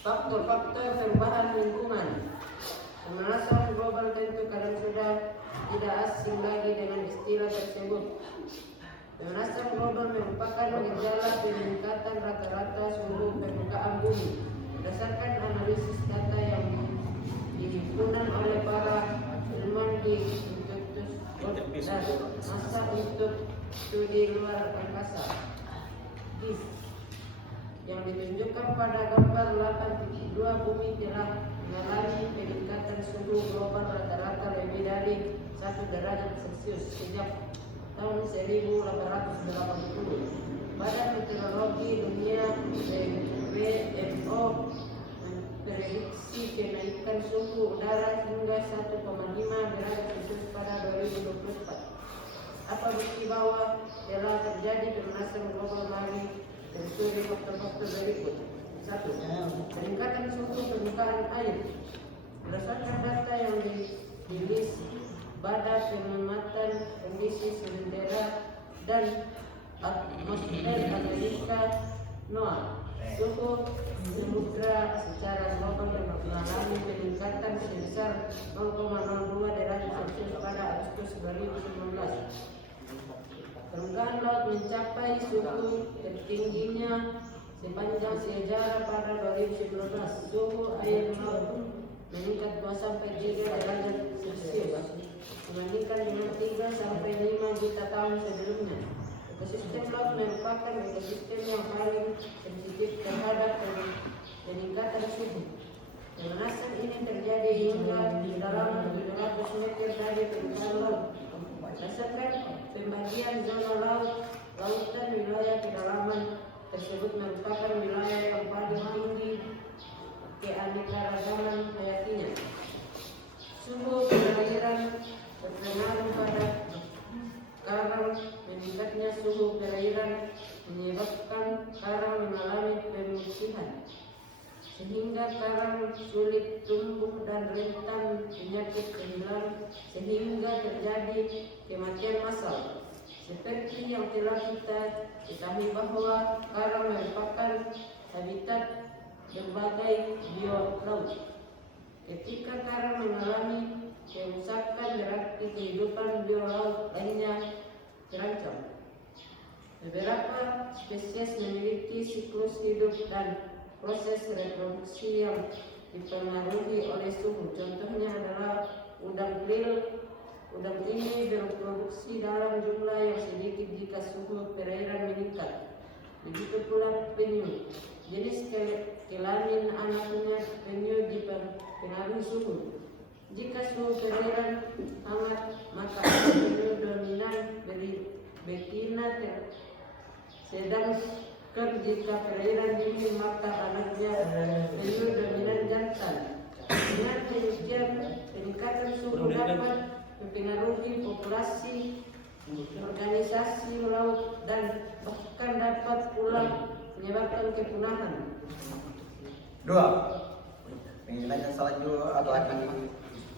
Faktor-faktor perubahan lingkungan. Pemanasan global tentu kadang sudah tidak asing lagi dengan istilah tersebut. Pemanasan global merupakan gejala peningkatan rata-rata suhu permukaan bumi berdasarkan analisis data yang dihimpun oleh para ilmuwan di Institut dan NASA untuk studi luar angkasa (GIS) yang ditunjukkan pada gambar 8.2. Bumi telah mengalami peningkatan suhu global rata-rata lebih dari 1 derajat Celcius sejak tahun 1880. Badan Meteorologi Dunia (WMO) memprediksi kenaikan suhu udara hingga 1,5 derajat Celcius pada 2024. Apa bukti bahwa telah terjadi pemanasan global? Mari telusuri faktor-faktor berikut. 1. Peningkatan suhu permukaan air. Berdasarkan data yang dirilis Badan Pengamatan Kondisi Sementara dan Atmosfer Amerika (NOAA), suhu samudra secara global mengalami peningkatan sebesar 0,02 derajat Celcius pada Agustus 2019. Permukaan laut mencapai suhu tertingginya sepanjang sejarah pada 2019. Suhu air laut meningkat 2-3 derajat Celcius dibandingkan dengan 3-5 juta tahun sebelumnya. Ekosistem laut merupakan ekosistem yang paling sensitif terhadap peningkatan suhu. Pemanasan ini terjadi hingga kedalaman 700 meter dari permukaan laut. Berdasarkan pembagian zona lautan, wilayah kedalaman tersebut merupakan wilayah yang paling tinggi keanekaragaman hayatinya. Suhu perairan berpengaruh pada karang. Meningkatnya suhu perairan menyebabkan karang mengalami pemutihan, sehingga karang sulit tumbuh dan rentan penyakit kehilangan, sehingga terjadi kematian massal. Seperti yang telah kita ketahui bahwa karang merupakan habitat berbagai biolaut. Ketika karang mengalami kerusakan, berarti kehidupan biolaut lainnya terancam. Beberapa spesies memiliki siklus hidup dan proses reproduksi yang dipengaruhi oleh suhu. Contohnya adalah udang krill. Udang ini berproduksi dalam jumlah yang sedikit jika suhu perairan meningkat. Begitu pula penyu. Jenis kelamin anaknya penyu dipengaruhi suhu. Jika suhu perairan hangat, maka penyu dominan betina, sedangkan jika perairan dingin, maka anaknya penyu dominan jantan. Dengan demikian, peningkatan suhu dapat mempengaruhi populasi, organisasi laut, dan bahkan dapat pula menyebabkan kepunahan. 2. Penilaian salju abadi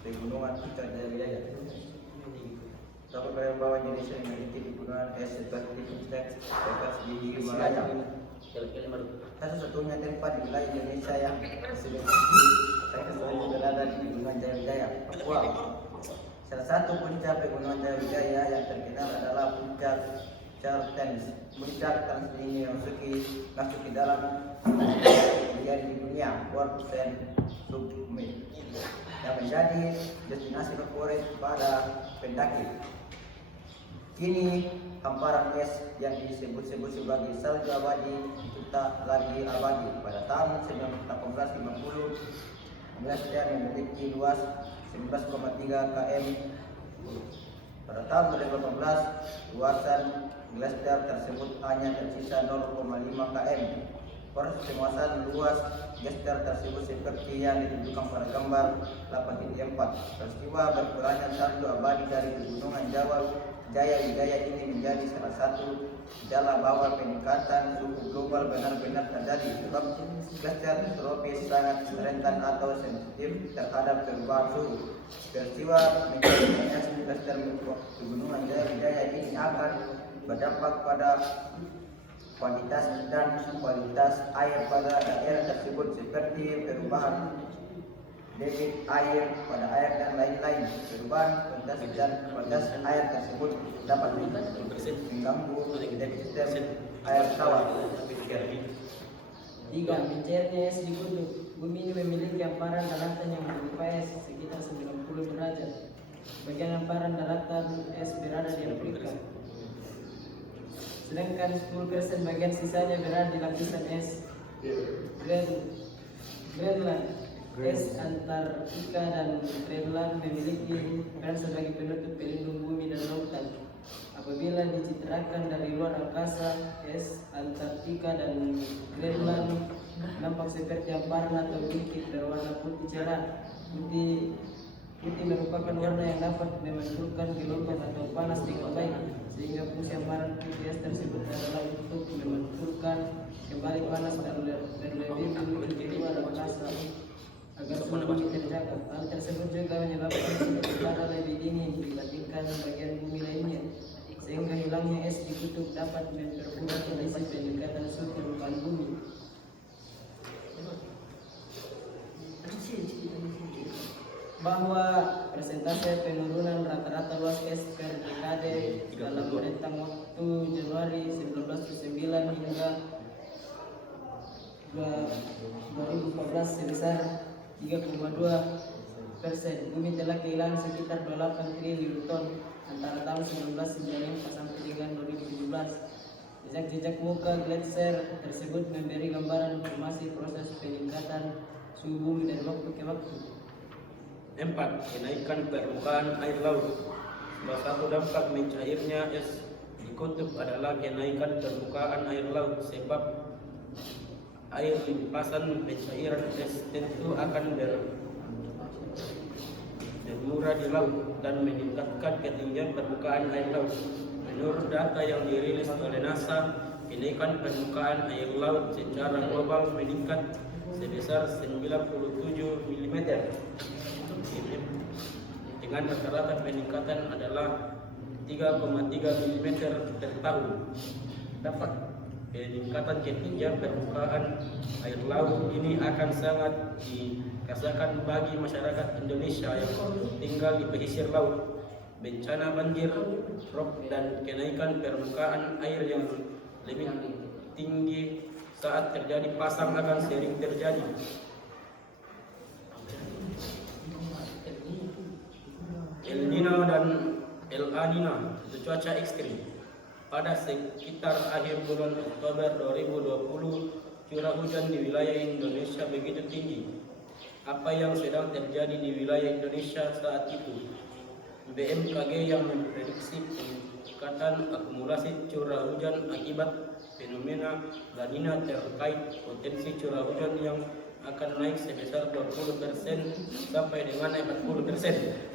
pegunungan puncak Jaya Wijaya. Dapat berapa bahwa Indonesia memiliki pegunungan es seperti puncak Everest di Himalaya. Satu-satunya tempat di wilayah Indonesia yang berada di Pegunungan Jaya Wijaya, Papua. Salah satu puncak Pegunungan Jaya Wijaya yang terkenal adalah puncak Charles. Puncak Charles ini masuk ke dalam di dunia World Summit yang menjadi destinasi favorit para pendaki. Kini hamparan es yang disebut-sebut sebagai salju abadi tak lagi abadi. Pada tahun 1850, glacier memiliki luas 19,3 km. Pada tahun 2018, luasan glacier tersebut hanya tersisa 0,5 km. Proses penguasaan luas glacier tersebut seperti yang ditunjukkan pada gambar 8.4. Peristiwa berkurangnya salju abadi dari Pegunungan Jaya Wijaya ini menjadi salah satu gejala bahwa peningkatan suhu global benar-benar terjadi, sebab glacier tropis sangat rentan atau sensitif terhadap perubahan suhu. Peristiwa menjadi glacier Pegunungan Jaya Wijaya ini akan berdampak pada kuantitas dan kualitas air pada daerah tersebut seperti perubahan debit air pada air dan lain-lain. Perubahan kuantitas dan kualitas air tersebut dapat mengganggu sistem air sawah. 3. Mencairnya es di kutub bumi ini memiliki hamparan daratan yang mencapai sekitar 90 derajat. Bagian hamparan daratan es berada di Afrika, sedangkan 10% bagian sisanya berada di lapisan es Greenland. Es Antartika dan Greenland memiliki peran sebagai penutup pelindung bumi dan lautan. Apabila dicitrakan dari luar angkasa, es Antartika dan Greenland nampak seperti hamparan atau bintik berwarna putih cerah. Putih merupakan warna yang dapat memantulkan gelombang atau panas dengan baik, sehingga fungsi hamparan putih es tersebut adalah untuk memantulkan kembali panas dan berlebih dulu di luar angkasa agar suhu bumi terjaga. Hal tersebut juga menyebabkan udara lebih dingin dibandingkan bagian bumi lainnya, sehingga hilangnya es di kutub dapat mempermudah kondisi peningkatan suhu permukaan bumi. Bahwa persentase penurunan rata-rata luas es per dekade dalam rentang waktu Januari 1999 hingga 2014 sebesar 3,2%. Bumi telah kehilangan sekitar 28 triliun ton antara tahun 1995 sampai dengan 2017. Jejak-jejak muka gletser tersebut memberi gambaran informasi proses peningkatan suhu bumi dari waktu ke waktu. 4. Kenaikan permukaan air laut. Salah satu dampak mencairnya es di kutub adalah kenaikan permukaan air laut, sebab air limpasan pencairan es tentu akan bermurah di laut dan meningkatkan ketinggian permukaan air laut. Menurut data yang dirilis oleh NASA, kenaikan permukaan air laut secara global meningkat sebesar 97 mm dengan rata-rata peningkatan adalah 3,3 mm per tahun. Dapat peningkatan ketinggian permukaan air laut ini akan sangat dirasakan bagi masyarakat Indonesia yang tinggal di pesisir laut. Bencana banjir, rob, dan kenaikan permukaan air yang lebih tinggi saat terjadi pasang akan sering terjadi. El Nino dan El Anina itu cuaca ekstrim. Pada sekitar akhir bulan Oktober 2020, curah hujan di wilayah Indonesia begitu tinggi. Apa yang sedang terjadi di wilayah Indonesia saat itu? BMKG yang memprediksi peningkatan akumulasi curah hujan akibat fenomena La Nina terkait potensi curah hujan yang akan naik sebesar 20% sampai dengan 40%.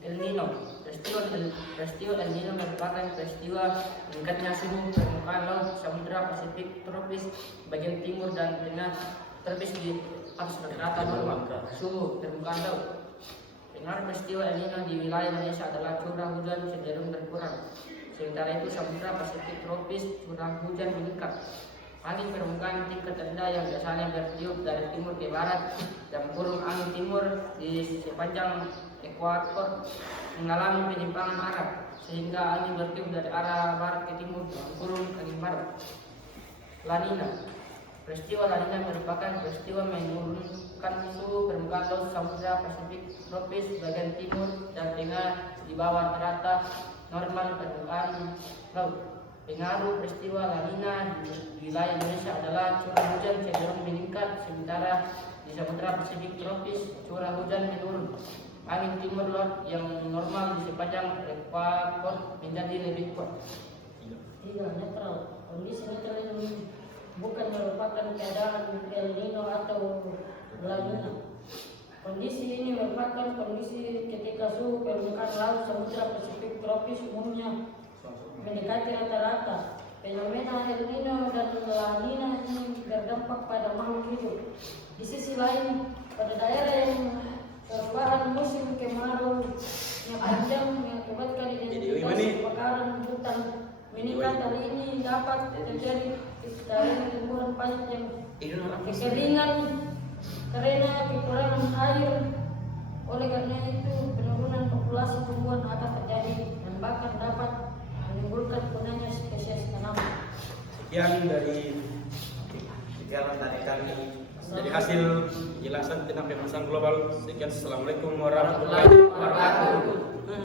El Nino. Peristiwa El Nino merupakan peristiwa meningkatnya suhu permukaan laut Samudra Pasifik tropis bagian timur dan tengah tropis di atas rata-rata normal suhu permukaan laut. Pengaruh peristiwa El Nino di wilayah Indonesia adalah curah hujan cenderung berkurang. Sementara itu Samudra Pasifik tropis curah hujan meningkat. Angin permukaan tingkat rendah yang biasanya bertiup dari timur ke barat dan kurung angin timur di sepanjang ekuator mengalami penyimpangan arah, sehingga angin bertiup dari arah barat ke timur dan kurung angin barat. La Nina. Peristiwa La Nina merupakan peristiwa menurunkan suhu permukaan laut Samudra Pasifik tropis bagian timur dan tengah di bawah rata normal permukaan laut. Pengaruh peristiwa La Nina di wilayah Indonesia adalah curah hujan cenderung meningkat, sementara di Samudra Pasifik tropis curah hujan menurun. Angin timur laut yang normal di sepanjang ekuator menjadi lebih kuat. 3. Netral. Kondisi netral ini bukan merupakan keadaan El Nino atau La Nina. Kondisi ini merupakan kondisi ketika suhu permukaan laut Samudra Pasifik tropis umumnya mendekati rata-rata. Fenomena El Nino dan La Nina ini berdampak pada makhluk hidup. Di sisi lain, pada daerah yang perubahan musim kemarau yang panjang mengakibatkan identitas kebakaran hutan meningkat hari ini dapat terjadi tumbuhan payung yang kekeringan karena kekurangan air. Oleh karena itu penurunan populasi tumbuhan akan terjadi dan bahkan dapat menimbulkan punahnya spesies tanaman. Sekian dari kami. hasil penjelasan tentang pemanasan global. Sekian, assalamualaikum warahmatullahi wabarakatuh.